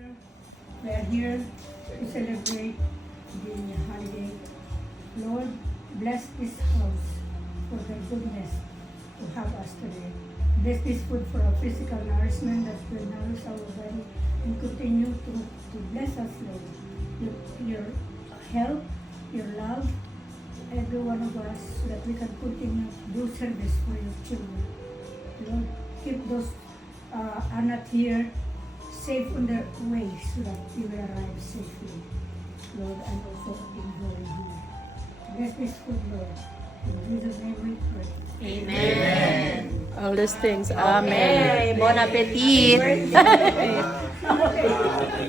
We are here to celebrate the holiday. Lord, bless this house for the goodness to have us today. Bless this food for our physical nourishment that will nourish our body and continue to bless us, Lord. Your help, your love, every one of us, so that we can continue to do service for your children. Lord, keep those are not here safe on their way so that they will arrive safely. Lord, and also in glory here. Bless this food, Lord. In Jesus' name we pray. Amen. All these things. Okay, Amen. bon appetit.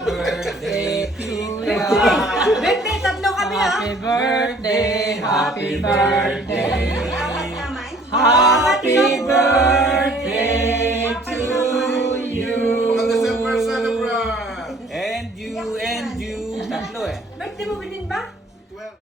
Birthday to you. Birthday, tatlo kami ha. Happy birthday. Happy birthday. Happy Happy birthday to you. December celebrate! And you. Tatlo eh. Birthday mo din ba? 12.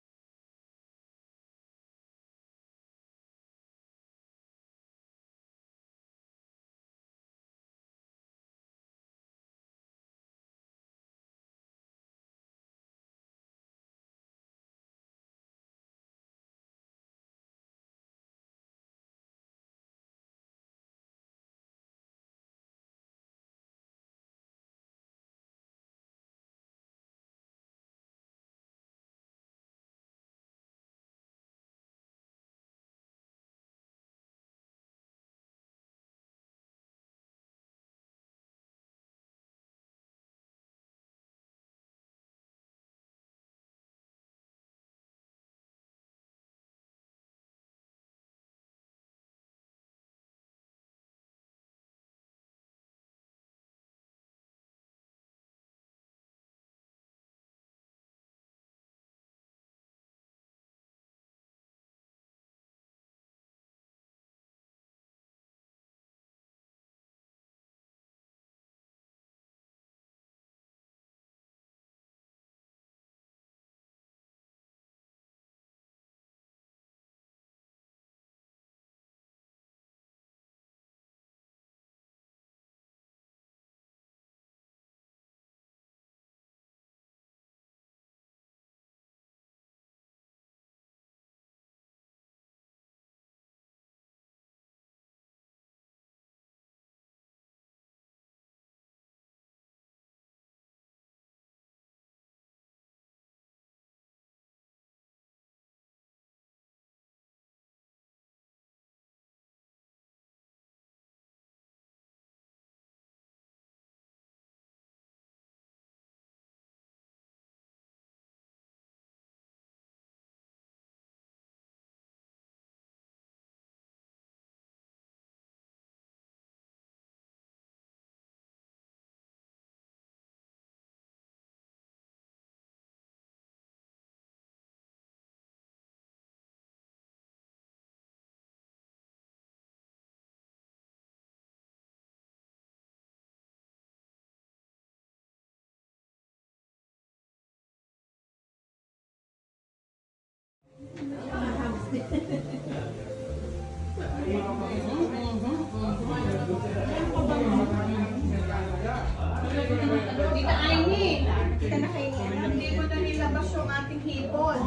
Tita Aini, kita na kayo hindi mo na nilabas yung ating hipon.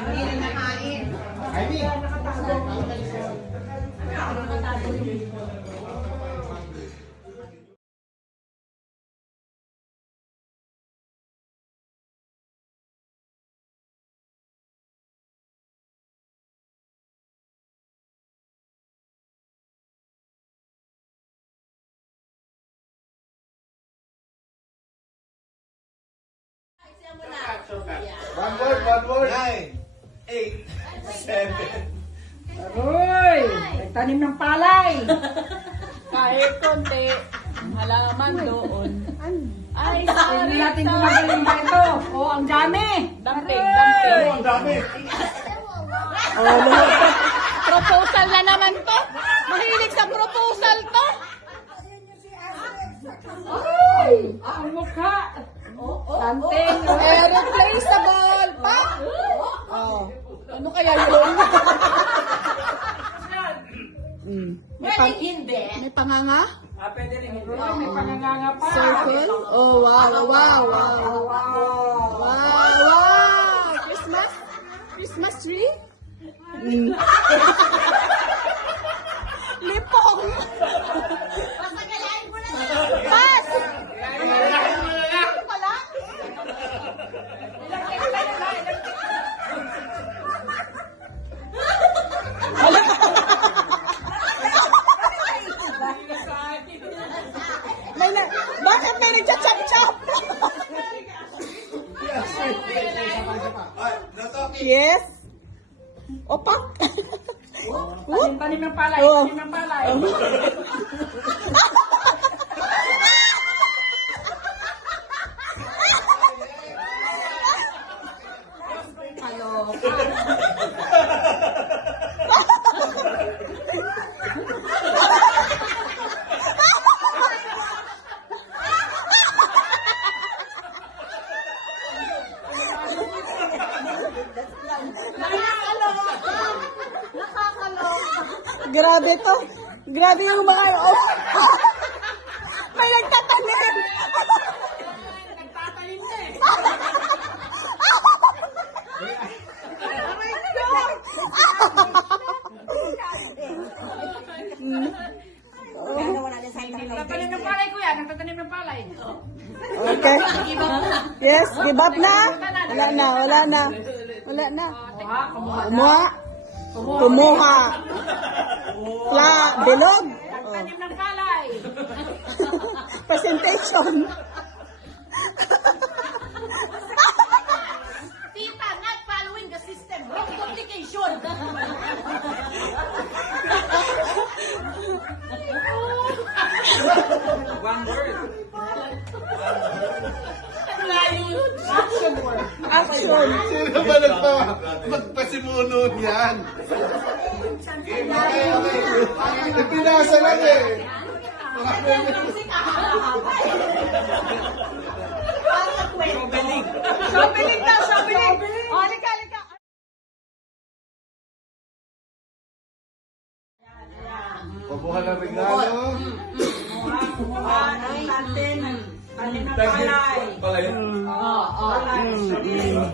Hindi na nakain. Aini! Nakatago. Nakatago yung hipon. One word! 9, 8, 7. Aroy! Nagtanim ng palay! Kahit konti. Halaman doon. Ay, Hindi natin gumagaling ba ito? Oh, ang dami! Damping. Ang dami! Proposal na naman to. Mahilig sa proposal to. Ay! Ang mukha! Lanting! Irreplaceable pa. Oh. Ano kaya yun? Pwede hindi. May panganga? May pananganga pa. Circle. Oh, wow, wow, wow. Wow, wow. Christmas? Christmas tree? Lipong. Pass! Wala? Bakit may nagcha-chop-chop? Yes. Opak. Tanim ng palay. Oh. Tanim ng palay. Grabe to. Grabe yung mga oh. May nagtatanim. Nagtatanim na eh. Nagtatanim ng palay kuya. Nagtatanim ng palay. Okay. Yes, give up na. Wala na, wala na. Wala na. Kumuha. Kumuha. Pla, bilog. Oh. Nagtanim ng palay. Presentation. Tita, not following the system. Wrong complication. Action. Sino ba magpasimuno yan? Ipinasa lang eh. Shopping daw, shopping. O, halika, halika. Pabuhan ng regalo.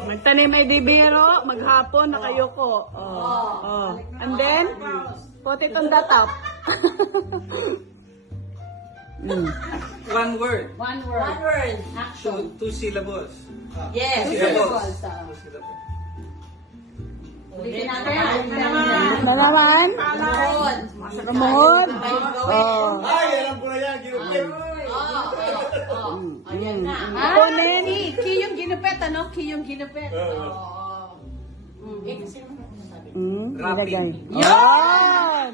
Magtanim ay bibiro, maghapon nakayoko. Oh. And then, put it on the top. One word. One word. Action. Two syllables. Yes. Syllables. Ulitin natin. Na naman? Rumuhod. Oh. Ay, alam ko na yan. Ginupit. Ayan na. Kunin. Key yung ginupit, ano? Key yung ginupit. Oo. Eh, kasi naman ako sabi. Ilagay. Yan!